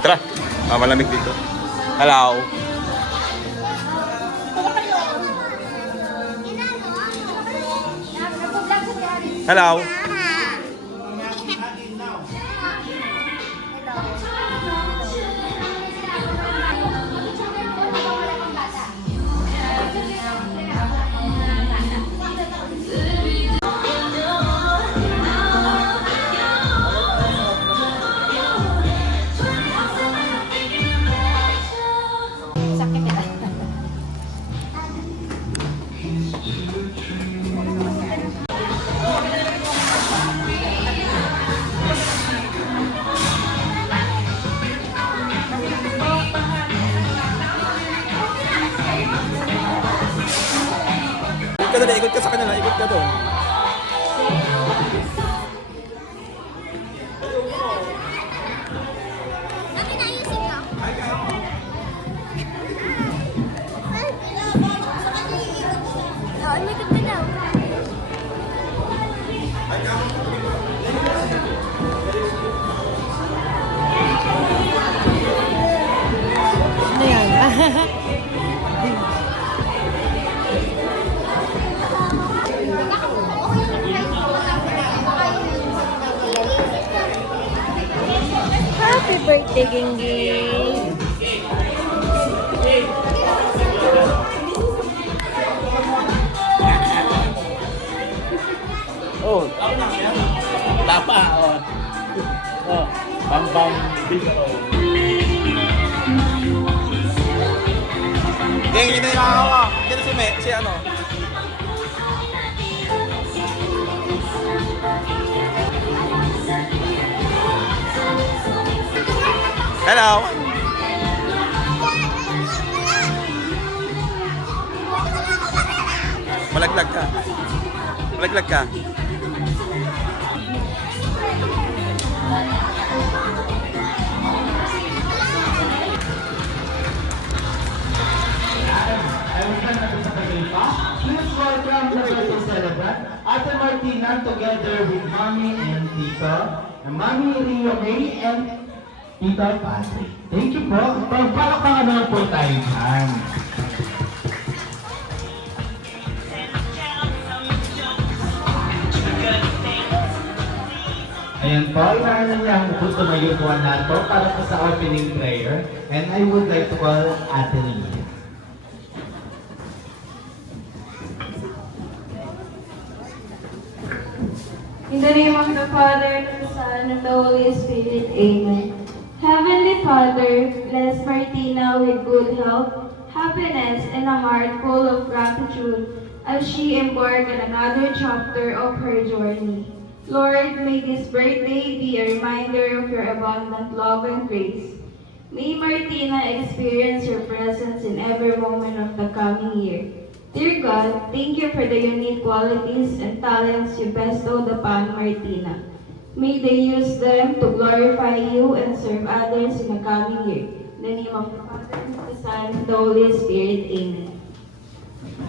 Tara, malamig dito. Hello. Hello. Ikot ka sa kanila, ikot ka doon. Happy birthday, Gingy! Oh, tapa, oh. Oh, bambang bingo. Gang, hindi na yung kakawa. Hindi na si ano. Hello. Malaglag ka. Malaglag ka. Please welcome the birthday celebrant, Ate Martina, together with Mommy and Tito, and Mommy Rio May and Tito Patrick. Thank you po. Pagpalakpakan naman po tayo dyan. Ayan po, inaano niya ang po tumayo po nato para po sa opening prayer. And I would like to call Ate Rio. In the name of the Father, and the Son, and the Holy Spirit, Amen. Heavenly Father, bless Martina with good health, happiness, and a heart full of gratitude as she embarks on another chapter of her journey. Lord, may this birthday be a reminder of your abundant love and grace. May Martina experience your presence in every moment of the coming year. Dear God, thank you for the unique qualities and talents you bestowed upon Martina. May they use them to glorify you and serve others in the coming year. In the name of the Father, and the Son, and the Holy Spirit. Amen.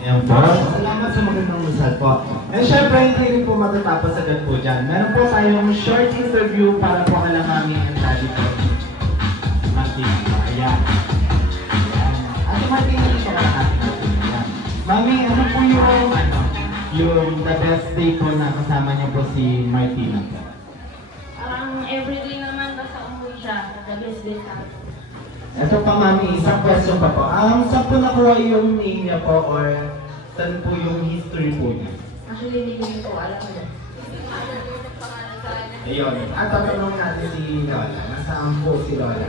Ayan po. Salamat sa magandang misal po. And syempre, hindi rin po matatapos agad po dyan. Meron po tayong short interview para po kala Mami and Daddy po. Martina. Ayan. Ate Martina, dito ka na Ate Martina. Mami, ano po yung the best day po na kasama niyo po si Martina? Everyday naman basta umuwi siya. The best day sa akin. Ito pa Mami, isang question pa po. Saan po nakuha yung name niya po or saan po yung history po niya? Actually, hindi ko rin po alam yun. Ayun. Tatanong natin si Lola. Nasaan po si Lola?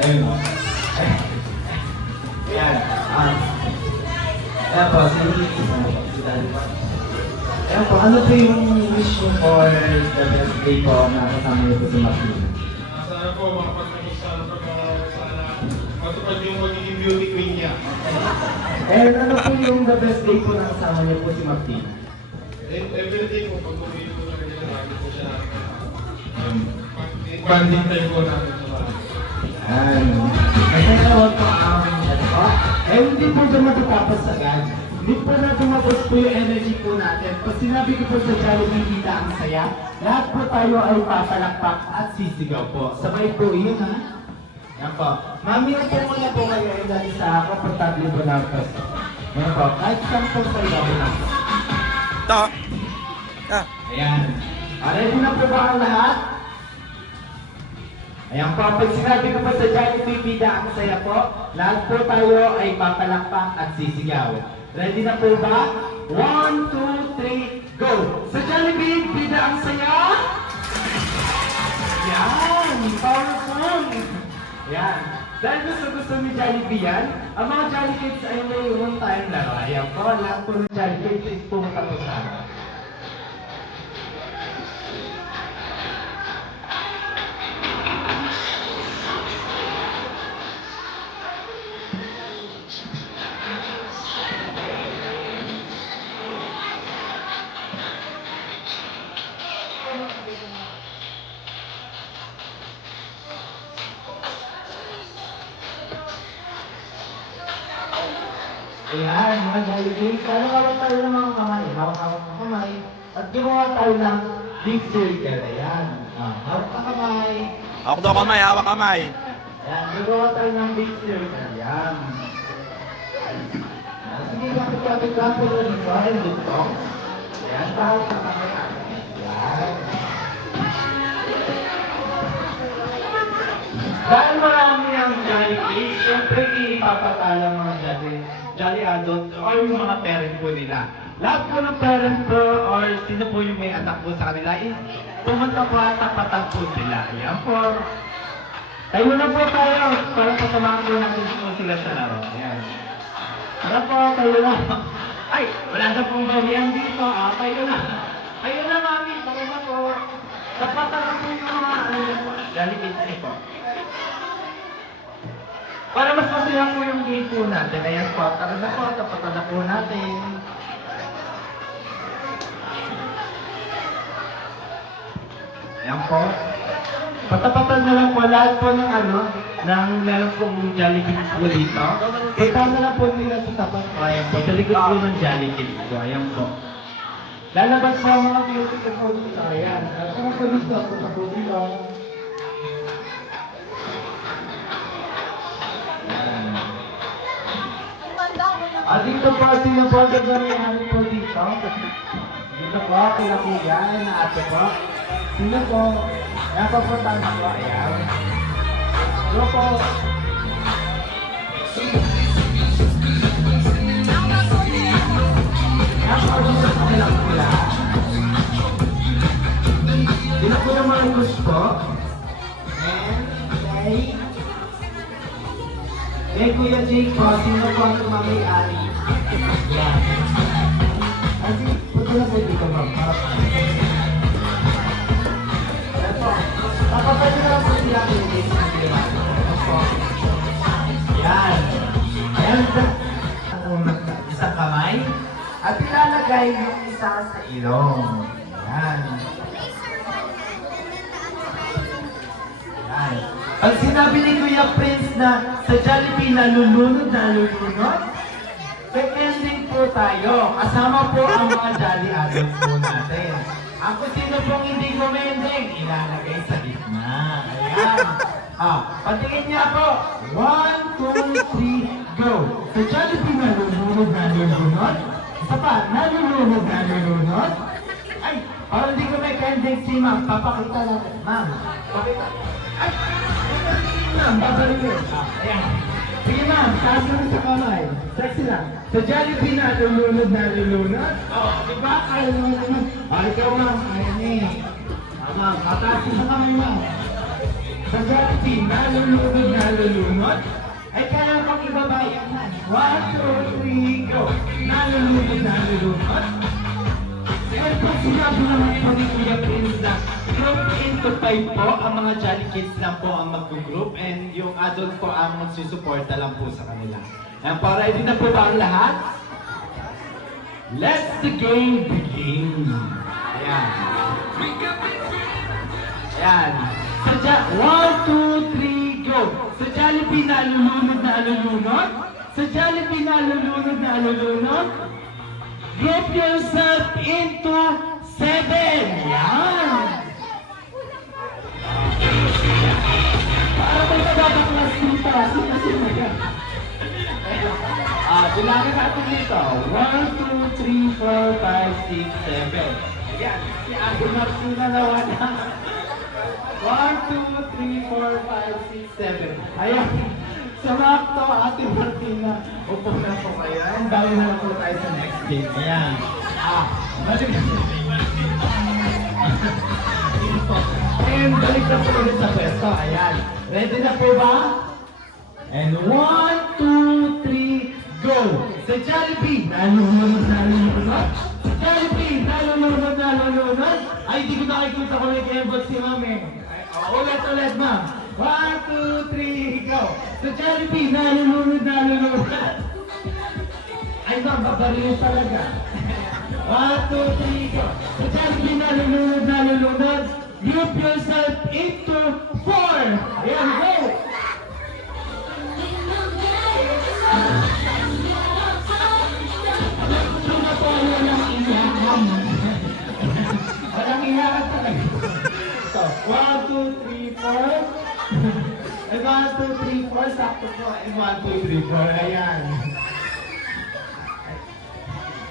Ayun o. Ayan. Ayan po, si Daddy po. Ayan po, ano po yung wish niyo for the best day po na kasama niyo po si Martina? Sana po makapagtapos sana matupad yung magiging beauty queen niya. And ano po yung the best day po na kasama niyo po si Martina? Everyday po, pag uwi po na ganyan, lagi po siya banding tayo po natin sa bahay. Ayan. Kasi tawag po ang hindi po siya matatapos agad. Hindi po na tumapos po yung energy po natin. natin, pag sinabi ko po sa Jollibee Bida ang saya, lahat po tayo ay papalakpak at sisigaw po. Sabay po yun, ha? Yan po. Mami, po muna po kayo ay dati sa komportable po na po. Yan po. Kahit saan po sa ibabaw lang. Ito. Ah. Ayan. Ready na po ba ang lahat? Ayan po, pag sinabi ko po sa Jollibee Bida ang saya po, lahat po tayo ay papalakpak at sisigaw. Ready na po ba? 1, 2, 3, go! Sa Jollibee Bida ang saya! Yan! Powerful! Yan. Dahil gusto ni Jollibee yan, ang mga Jolly Kids ay may one time laro. Ayan po, lahat po ng Jolly Kids is pumunta po sa akin. Ayan, mga Jollibee. Hawak tayo ng mga kamay. Hawak ng kamay. At gumawa tayo ng big circle. Ayan. Hawak na kamay. Hawak daw kamay, hawak kamay. Ayan, gumawa tayo ng big circle. Ayan. Sige, kapit-kapit lang po rin ito. Ayan, dito. Ayan, hawak na kamay. Ayan. Dahil marami ang Jollibee, siyempre ipapatala mga Jolly Adult or yung mga parent po nila. Lahat po ng parent po or sino po yung may anak po sa kanila, pumunta po at tapatan po sila. Ayan po. Tayo na po tayo para pasamahan po natin po sila sa laro. Ayan. Tara po, tayo na. Ay, wala na pong bawian dito. Tayo na. Tayo na, mami. Tayo na po. Tapatan na po yung mga Jollibee po. Para mas masaya po yung game po natin. Ayan po, tara na po, tapatan na po natin. Ayan po. Patapatan na lang po lahat po ng ng meron pong Jollibee po dito. Punta na lang po nila sa tapat po. Ayan po, sa likod po ng Jollibee po. Ayan po. Lalabas po ang mga beauty po dito. Ayan. Kung po dito, punta po dito. Dito po, sino po ang gagawin po dito? Dito po, kila kuya, na ate po. Sino po? Ayan po po tayo po, ayan. Sino po? Ayan po, dito po kila kuya. Dito po yung mga gusto. And, okay. Eh, Kuya Jake po, sino po ang tumamay-ari? Yan. Kasi, punta na po dito, ma'am. Yan po. Tapapay na lang po sila Kuya Jake. Yan po. Yan. Ayan. Isang kamay. At ilalagay yung isa sa ilong. Yan. Yan. Pag sinabi ni Kuya Prince na sa Jollibee nalulunod, ending po tayo. Kasama po ang mga Jolly Adults po natin. Ang kung sino pong hindi gumending, ilalagay sa gitna. Ayan. Patingin niya po. 1, 2, 3, go. Sa Jollibee nalulunod. Isa pa, nalulunod. Ay, parang hindi ko may ending si ma'am. Papakita natin. Ma'am, pakita. Ay! Ma'am, babalik yun. Ayan. Sige ma'am, taas mo sa kamay. Sexy lang. Sa Jollibee nalulunod. Diba? Ayaw naman. Ikaw ma'am, ayaw niya. Ma'am, pataas mo sa kamay ma'am. Sa Jollibee nalulunod. Ay kaya pang ibaba yan. 1, 2, 3, go. Nalulunod. Dahil pag sinabi naman po ni Kuya Prince na group into 5 po, ang mga Jolly Kids lang po ang mag-group and yung adult po ang magsusuporta lang po sa kanila. Ayan po, ready na po ba ang lahat? Let's the game begin! Ayan. Ayan. 1, 2, 3, go! Sa Jollibee nalulunod. Sa Jollibee nalulunod. Group yourself into 7. Yan. Para may nababaklas dito. Sino yan? Bilangin natin dito. 1, 2, 3, 4, 5, 6, 7. Ayan. Si Ate Martina nawa na. 1, 2, 3, 4, 5, 6, 7. Ayan. Samakto, Ate Martina. Upo na po kayo. Ang dami na po tayo sa next game. Ayan. Balik na. And balik na po ulit sa pwesto. Ayan. Ready na po ba? And 1, 2, 3, go! Sa Jollibee, nalulunod. Sa Jollibee, nalulunod. Ay, di ko nakikita ko may kembot si Mami. Ulit, ma'am. 1, 2, 3, go! Sa Jollibee, nalulunod. Ay, ma'am, babaril talaga. 1, 2, 3, go! Sa Jollibee, nalulunod. Group yourself into 4. Ayan, go! Walang iyakan talaga. So, 1, 2, 3, 4. And 1, 2, 3, 4. Sakto po. And 1, 2, 3, 4. Ayan.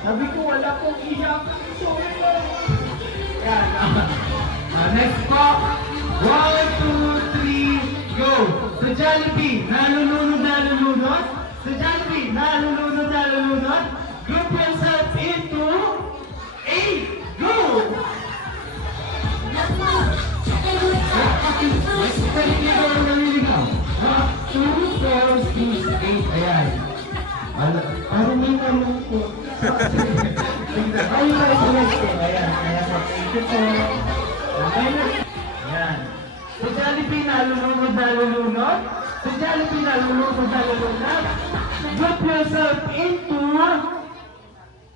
Sabi ko, wala pong iyakan. Sorry lang. Ayan. Next po. 1, 2, 3, go. Sa Jollibee, nalulunod. Sa Jollibee, nalulunod. Group yourself into 8. Go! Ayan. Parang may naman po. Ayun na ito next po. Ayan. Thank you po. Ayan. Sa Jollibee, nalulunod. Sa Jollibee, nalulunod. Group yourself into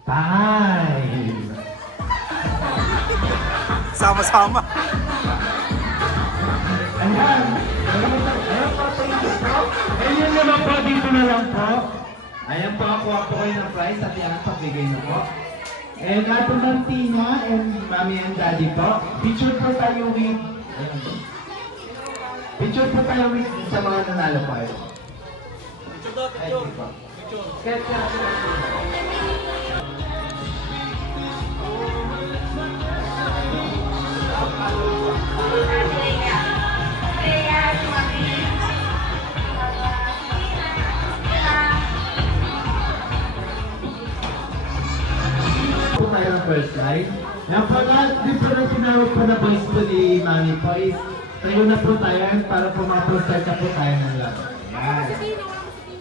5. Sama-sama. Ayan. Ayan po, thank you po. And yun naman po, dito na lang po. Ayan po, kuha po kayo ng prize at yan, pagbigay na po. And Ate Martina and Mommy and Daddy po. Picture po tayo with... Ayan po. Picture po tayo with sa mga nanalo po kayo. Picture po. Po tayo ng first slide. Yan po na, di po na tinawag po na boys po ni Mami po is tayo na po tayo para po ma-start na po tayo ng laro. Yan.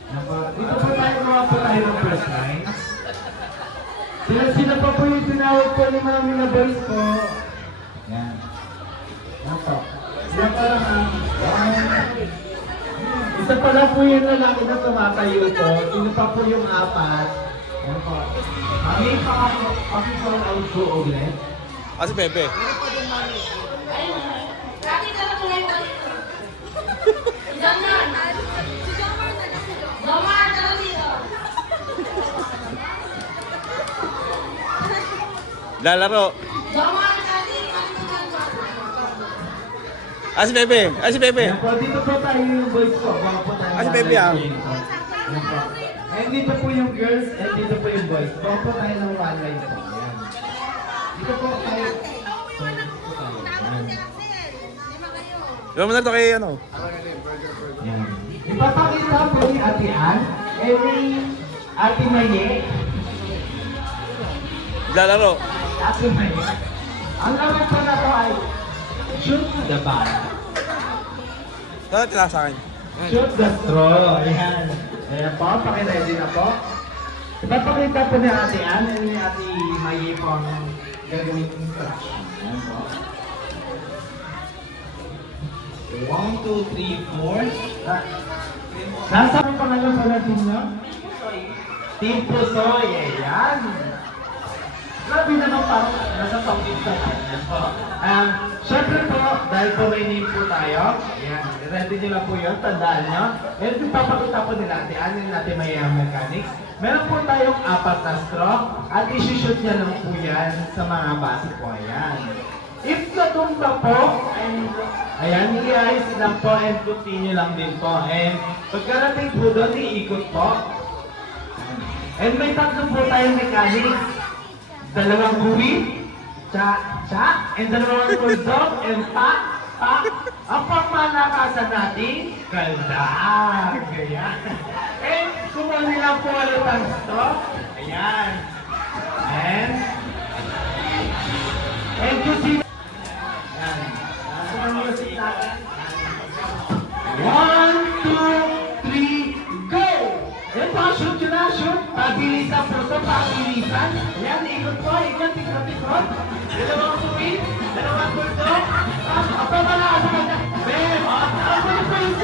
Yan po. Dito po tayo mga po tayo ng first slide. Sila pa po yung tinawag po ni Mami na boys po. Yan. Yan po. Sila parang isa pala po yung lalaki na tumatayo po. Sino pa po yung 4. Yan po. Mami, pakipang out po ulit. Si Pepe. Lalaro. Si Pepe. Si Pepe. Yan po, dito po tayo yung boys po. Baka po tayo Si Pepe ah. Yan po. And dito po yung girls, and dito po yung boys. Baka po tayo ng one line po. Yan. Dito po tayo. Iwan mo na ito kay ano. Yan. Ipapakita po ni Ate Ann, and ni Ate Maye. Lalaro. Ate Maye. Ang naman po na to ay shoot the ball. Saan tinasa akin? Shoot the straw. Ayan. Ayan po, pakiready na po. Ipapakita po ni Ate Ann and ni Ate Maye po ang gagawin instruction. Ayan po. 1, 2, 3, 4. Nasa ang pangalan pala din nyo? Team Pusoy. Ayan. Grabe naman parang nasa pangkit sa kanya po. Siyempre po, dahil po may name po tayo, ayan, ready nyo na po yun, tandaan nyo. And ipapakita po nila natin, anin natin may mechanics. Meron po tayong 4 na straw at isushoot niya lang po yan sa mga base po. Ayan. If natumba po, ayan, i-ayos lang po and continue lang din po. And pagkarating po doon, iikot po. And may 3 po tayong mechanics. 2 guwit, cha, and 2 bulldog, and pa. Ang pagmalakasan natin, ganda. Ganyan. And kumuli lang po ulit ang straw. Ayan. And you see, ayan. Ang music natin. 1, 2, 3, go! Yan po, shoot yun na, shoot. Pabilisan po ito, pabilisan. Ayan, ikot po, ikot. 2 kuwit, 2 bulldog. Ang pagmalakasan natin. Bam! Ang po yung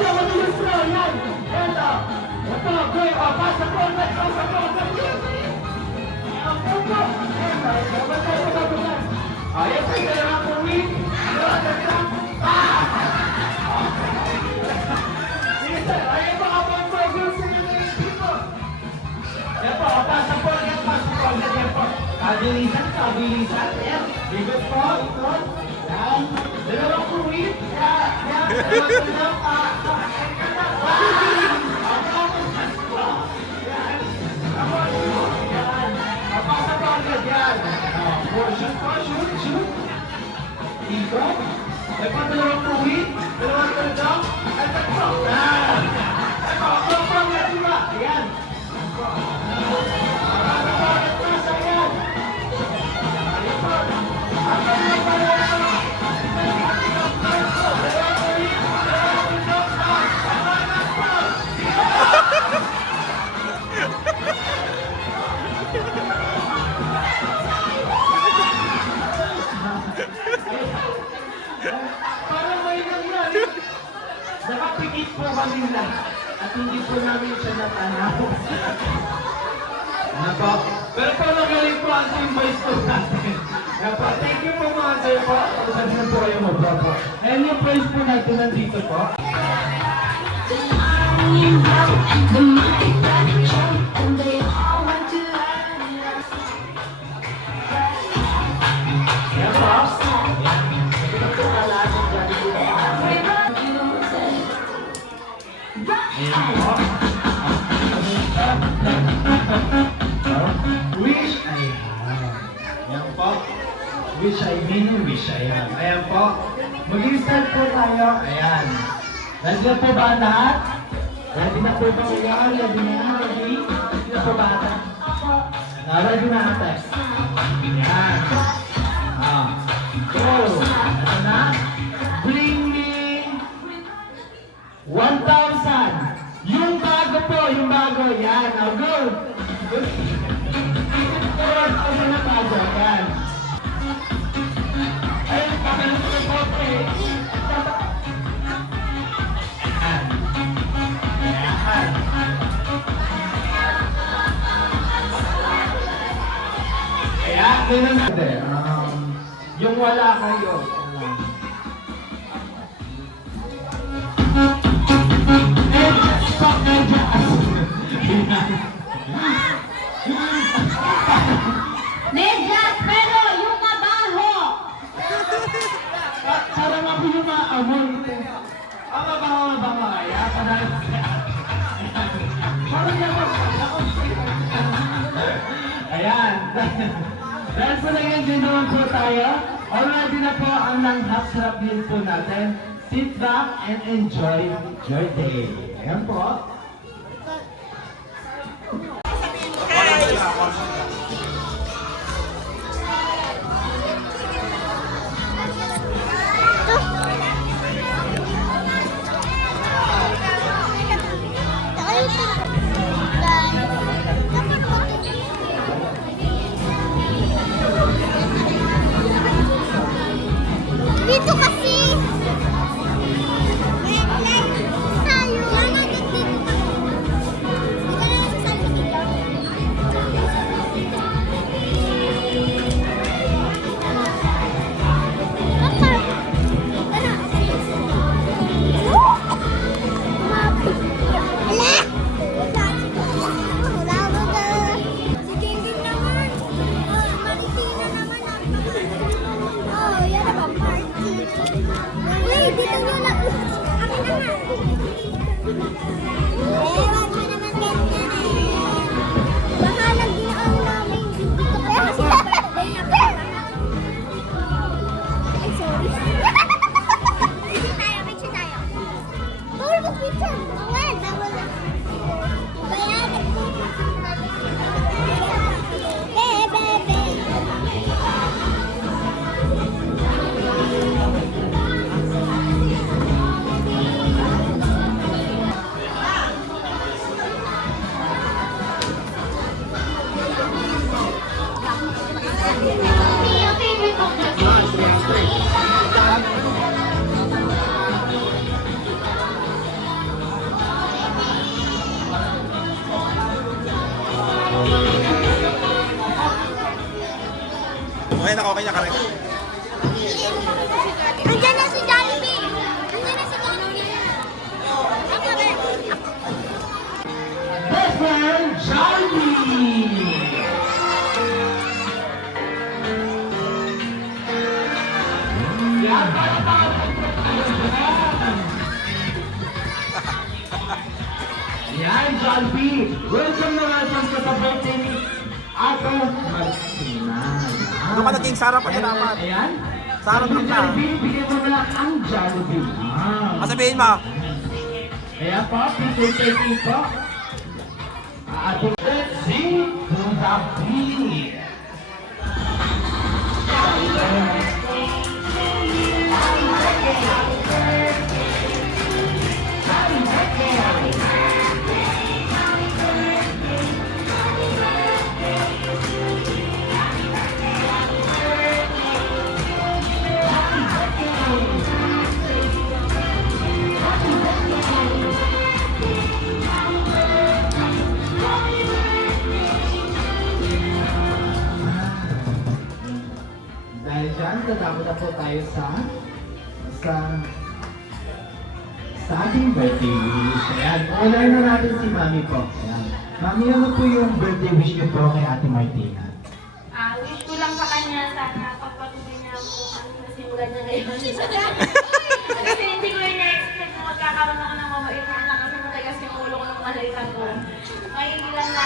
straw, yan. Ito. Ito, go. Pasa po, pasa po. Ang po. Ayan po yung 2 kuwit. Sige sir, ayan po ang mga program sa inyo na yung tipo. Yan po, pasa po. Yan po. Kabilisan. Ayan. Ikot po, ikot. Yan. 2 kuwit. Yan. 2 tulong. Pasa po agad yan. Shoot. Ikot. May pa 2 kuwit. 2 tulong. At 3. Yan. Ito, diba? Ayan. Pasa po agad pasa. Ayan. Ayan po. Parang may nangyari. Nakapikit po kami lahat at hindi po namin siya natanaw. Nako. Pero po magaling po ang team boys po natin. Nako, thank you po mga sir po. Pagkasabi na po kayo mag po. And yung praise po natin nandito po. Yan po. Ito po kalaan ng Jollibee. Ayan po. Wish I have. Ayan po. Wish I mean, wish I have. Ayan po. Mag-start po tayo. Ayan. Ready na po ba ang lahat? Ready na po ba kayo? Ready na? Ready? Ready na po ba ata? Ready na ata. Ayan. Go. Ito na. Bring me 1,000. Yung bago po, yung bago. Yan. Now go. Forward po na bago. Yan. Ayun, pakalang po po. Ayan. Kaya, ganun natin. Yung wala kayo. Stop na dyan. Medyas, pero yung mabaho! Para nga po yung maamoy ito. Ang mabango kaya. Parang yan po. Ayan. Dahil po nag-enjoy naman po tayo. Already na po ang nanghap-sarap din po natin. Sit back and enjoy your day. Ayan po. Dito kasi. Tayo. Dito na lang sa dito. Uy, dito nyo lang. Akin na nga. Wag mo naman ganyan eh. Baka nag-iaan namin dito. Pero ay, sorry. Picture tayo. Bawal mag-picture. Bawal na. Bayan. Bebe. Okay na, okay na ka rin. Andiyan na si Jollibee! Andiyan na si Jollibee! Ako ba? Best friend, Jollibee! Yan, yan, Jollibee! Welcome na welcome sa birthday ni Ate Martina. Ano ka naging sarap pa dapat? Ayan. Sarap lang na. Jollibee, bigyan mo na lang ang Jollibee. Masabihin mo. Kaya po, pipilitin po. Ating si Dudabi. Dahil dyan, tatapos na po tayo sa ating birthday wish. Ayan, unahin na natin si Mami po. Ayan. Mami, ano po yung birthday wish niyo po kay Ate Martina? Wish ko lang sa kanya, sana pagpatuloy niya ako ang nasimulan niya ngayon. Kasi hindi ko yung na-expect na magkakaroon ako ng mabait na anak kasi matagas yung ulo ko ng malaitan ko. Ngayon bilang na.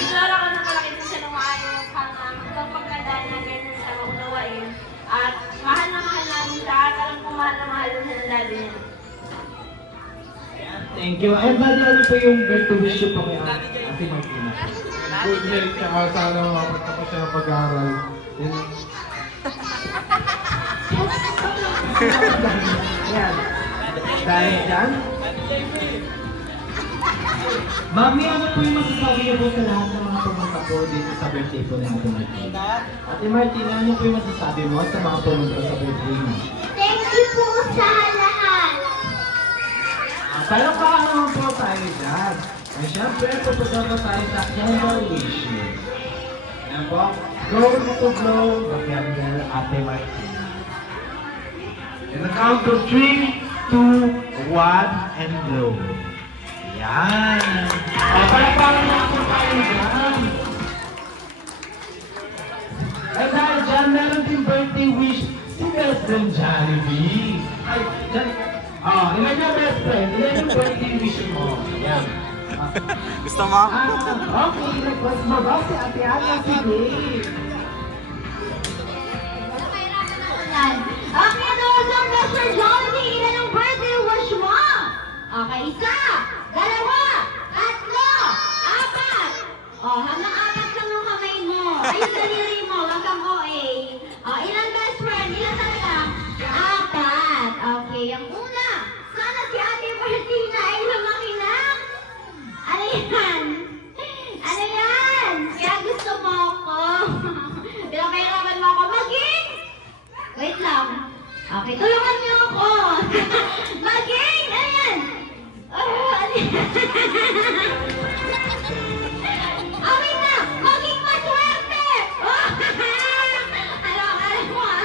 Iglala ko na palaki din siya ng maayos hanggang pagkanda niya ganyan siya maunawain. At mahal na mahal namin siya at alam ko mahal na mahal din siya ng daddy niya. Thank you. Ay, bali, ano po yung birthday wish niyo po kay Ate Martina? Good health, tsaka sana mapagtapos siya ng pag-aaral. Ayan. Dahil dyan, Mami, ano po yung masasabi niyo po sa lahat ng mga pumunta po dito sa birthday po ni Ate Martina? Ate Martina, ano po yung masasabi mo sa mga pumunta sa birthday mo? Thank you po sa lahat. Palakpakan naman po tayo dyan. At syempre, pupunta po tayo sa candle issue. Ayan po, glow to glow, the candle Ate Martina. In the count of 3, 2, 1, and glow. Yan. Palakpakan naman po tayo dyan. At dahil dyan, meron din birthday wish si Best Friend Jollibee. Ay, dyan. Ilan yung best friend? Ilan yung birthday wish mo? Yan. Gusto mo? Okay, nag-request mo ba si Ate Ana? Sige. Okay, those are Mr. Jollibee. Ilan ang birthday wish mo? Okay, isa, dalawa, tatlo, apat. Hanggang apat lang yung kamay mo. Ayun, daliri mo. Wag kang OA. Ilang best friend? Ilan talaga? Apat. Okay, ang una. Sana si Ate Martina ay lumaki na. Ano yan? Ano yan? Kaya gusto mo ako. Pinapahirapan mo ako maging? Wait lang. Okay, tulungan niyo ako. Maging, ano yan? Ano yan? Okay na, maging maswerte. Ano mo?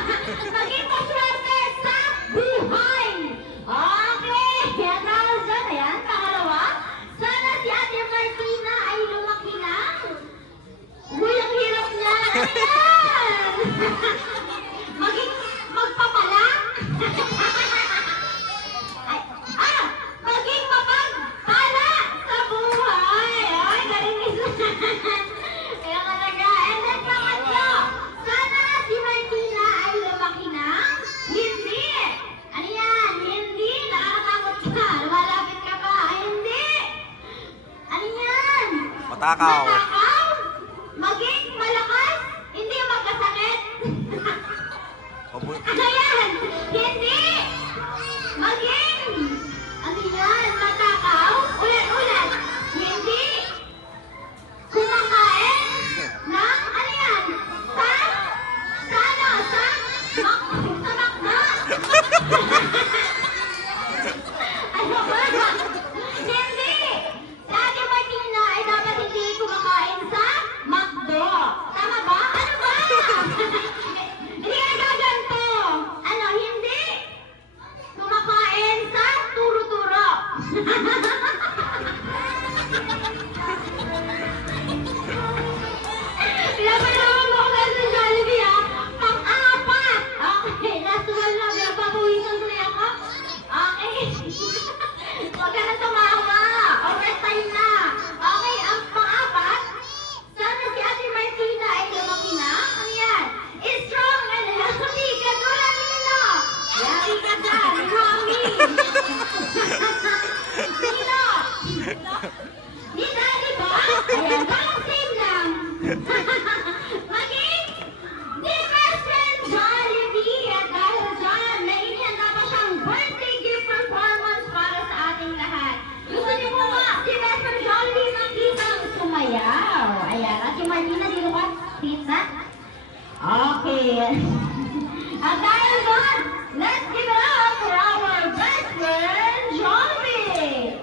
Matakaw. Matakaw? Maging malakas? Hindi magkasakit? Ano yan? Hindi! Maging! Ano yan? Matakaw? Ulat-ulat! Hindi! Kumakain? Ng? Ano yan? Sa? Sa ano? Sa makna? Ano ba? Hindi! Sa Ate Martina ay dapat hindi kumakain sa McDo. Tama ba? Ano ba? Hindi ka nagaganto. Ano, hindi? Kumakain sa turo-turo. Laban-laban mo ako sa Jollibee, ha? Pang-apat! Okay, last one na. Pinapapawisan tuloy ako. Okay. Huwag ka na tumawa. Overtime na. Okay, ang pang-apat. Sana si Ate Martina ay lumaki na. Ano yan? Strong and healthy. Katulad nino. Yari ka dyan. Mami. Sino? Ni Daddy ba? Ayan, parang same lang. Maging ni best friend Jollibee. At dahil dyan, may inihanda pa siyang birthday gift performance para sa ating lahat. Gusto niyo po ba si best friend Jollibee makitang sumayaw? Ayan, at si Martina, dito ba? Tita? Okay. At dahil doon, let's give it up for our best friend Jollibee.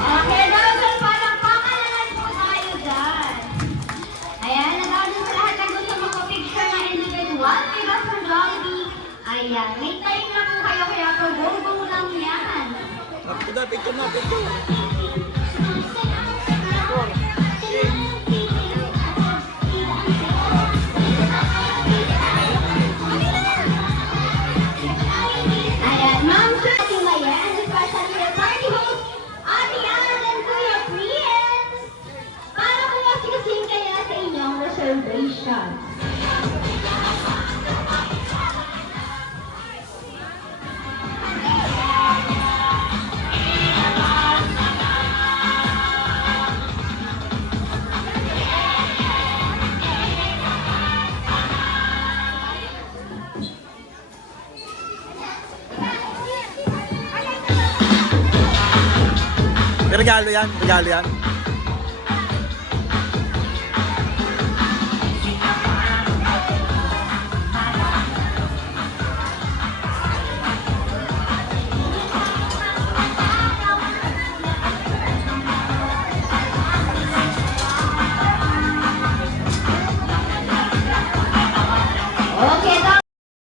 Okay, dapat palakpakan na lang po tayo dyan. Ayan, nagawin sa lahat ng gusto magpa-picture na individual. Diba sa Jollibee? Ayan, may time na po kayo kaya go lang yan. Picture na, picture. Ayan, Ma'am Shirley Mayan, especially your party host, Ate Ann and Kuya Prince, para po masikasing kaya sa inyong reservation. Regalo yan, regalo yan.